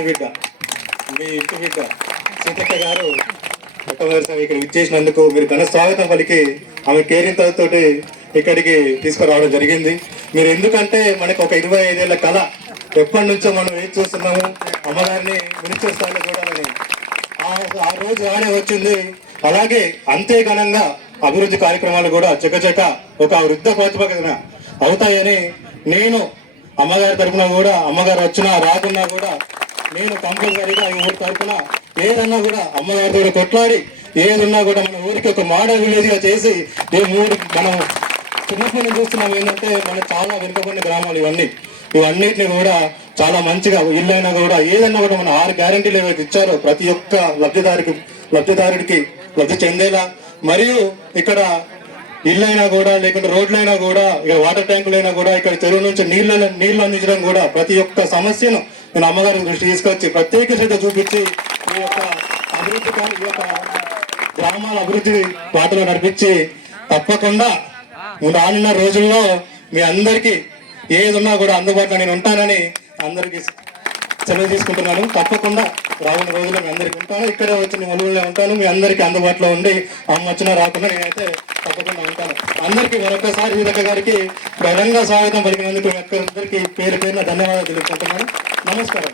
ఆడబిడ్డ మీ ఇంటి బిడ్డ సీతక్క గారు మొట్టమొదటిసారి ఇక్కడ ఇచ్చేసినందుకు మీరు ఘన స్వాగతం పలికి ఆమె కేరింతలతో తోటి ఇక్కడికి తీసుకురావడం జరిగింది. మీరు ఎందుకంటే మనకు ఒక ఇరవై ఐదేళ్ళ కళ. ఎప్పటి నుంచో మనం ఏం చూస్తున్నాము అమ్మగారిని మినిస్టర్ స్థాయిలో చూడాలని ఆ- రోజు ఆడే వచ్చింది. అలాగే అంతే ఘనంగా అభివృద్ధి కార్యక్రమాలు కూడా చకచక ఒక వృద్ధ ప్రాతిపదికన అవుతాయని నేను అమ్మగారి తరఫున కూడా అమ్మగారు వచ్చినా రాకున్నా కూడా నేను కంపల్సరీగా ఈ ఊరి తరఫున ఏదన్నా కూడా అమ్మగారితో కొట్లాడి ఏదన్నా కూడా మన ఊరికి ఒక మోడల్ విలేజ్గా చేసి మేము ఊరికి మనం చిన్నప్పటి నుంచి చూస్తున్నాం ఏంటంటే మన చాలా వెనుకబడిన గ్రామాలు ఇవన్నీ. ఇవన్నిటిని కూడా చాలా మంచిగా ఇల్లైనా కూడా ఏదన్నా కూడా మన ఆరు గ్యారంటీలు ఏవైతే ఇచ్చారో ప్రతి ఒక్క లబ్ధిదారికి లబ్ధిదారుడికి లబ్ధి చెందేలా. మరియు ఇక్కడ ఇల్లైనా కూడా లేకుంటే రోడ్లైనా కూడా ఇక వాటర్ ట్యాంకులైనా కూడా ఇక్కడ చెరువు నుంచి నీళ్ళ నీళ్ళు అందించడం కూడా ప్రతి ఒక్క సమస్యను నేను అమ్మగారిని దృష్టి తీసుకొచ్చి ప్రత్యేక శ్రద్ధ చూపించి ఈ యొక్క అభివృద్ధి ఈ యొక్క గ్రామాల అభివృద్ధి బాటలో నడిపించి తప్పకుండా రానున్న రోజుల్లో మీ అందరికీ ఏదున్నా కూడా అందుబాటులో నేను ఉంటానని అందరికీ సెలవు తీసుకుంటున్నాను. తప్పకుండా రానున్న రోజుల్లో మీ అందరికీ ఉంటాను. ఇక్కడే వచ్చి నేను ఒలుగులో ఉంటాను. మీ అందరికీ అందుబాటులో ఉండి అమ్మ వచ్చినా రాకుండా నేనైతే తప్పకుండా ఉంటాను. అందరికీ మరొకసారి గారికి బలంగా స్వాగతం పలికినందుకు మీ అందరికీ పేరు పేరున ధన్యవాదాలు తెలుపుకుంటున్నాను. నమస్కారం